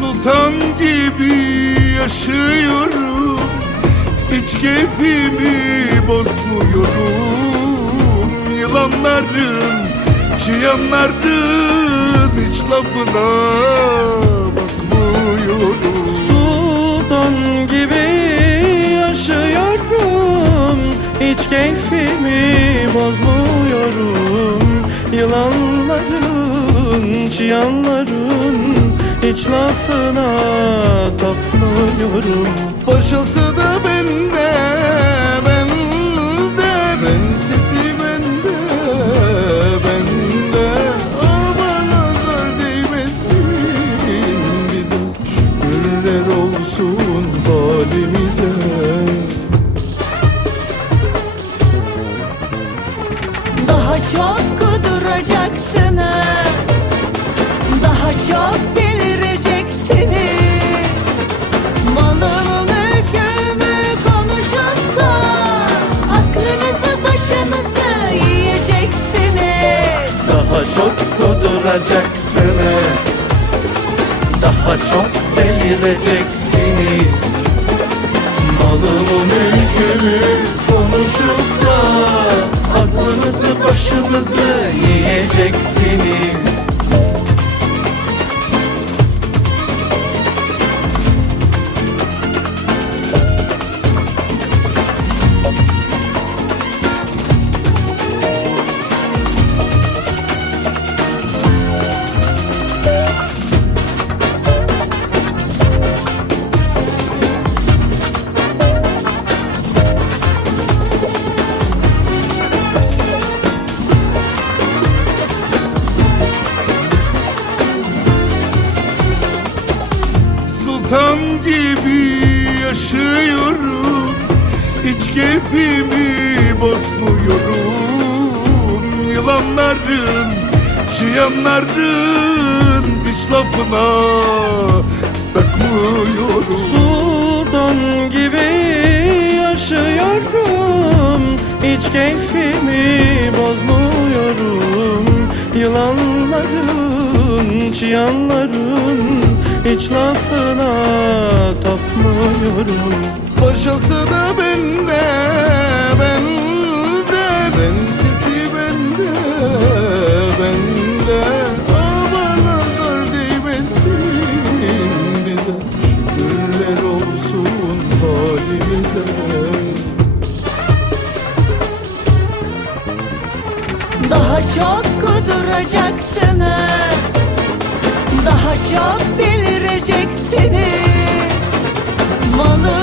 Sultan gibi yaşıyorum. Hiç keyfimi bozmuyorum. Yılanların, çıyanların Hiç lafına bakmıyorum. Sultan gibi yaşıyorum. Hiç keyfimi bozmuyorum. Yılanların, çıyanların Hiç lafına tapmıyorum. Başası da bende, bende. Prensesi bende, bende. Ama nazar değmesin bize Şükürler olsun halimize. Daha çok kuduracaksınız Daha çok kuduracaksınız. Daha çok delireceksiniz. Malımı mülkümü konuşup da Aklınızı başınızı yiyeceksiniz Sultan gibi yaşıyorum. Hiç keyfimi bozmuyorum. Yılanların, çıyanların Hiç lafına takmıyorum. Sultan gibi yaşıyorum. Hiç keyfimi bozmuyorum. Yılanların, çıyanların Hiç lafına tapmıyorum. Başası da bende, bende. Prensesi bende, bende. Ama nazar değmesin bize. Şükürler olsun halimize. Daha çok kuduracaksınız. Daha çok delireceksiniz Malımı